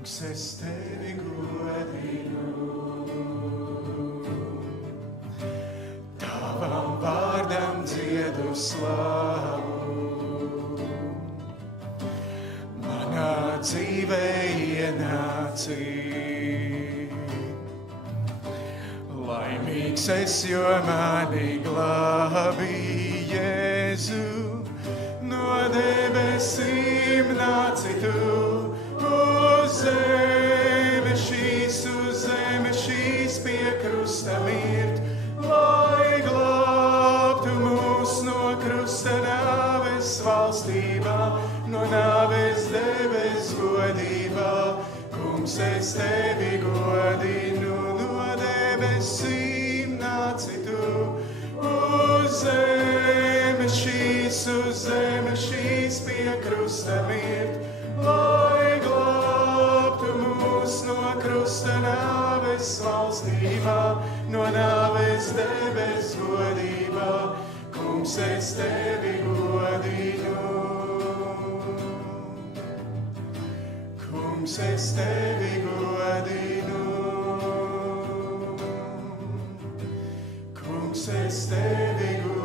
Kungs, es tevi godinu. Tavam vārdam dziedu slavu. Manā dzīvē ienāci. Laimīgs es, jo mani glābi, Jēzu. No debesīm nāci tu uz zemi šīs pie krusta mirt, lai glābtu mūs no krusta nāves valstībā, no nāves debes godībā. Kungs, es tevi godinu, no debesīm nāci tu uz zemi šīs pie krusta mirt, lai glābtu mūs no krusta nāves valstībā, no nāves debes godībā. Kungs, es tevi godinu. Kungs, es tevi godinu. Kungs, es tevi godinu.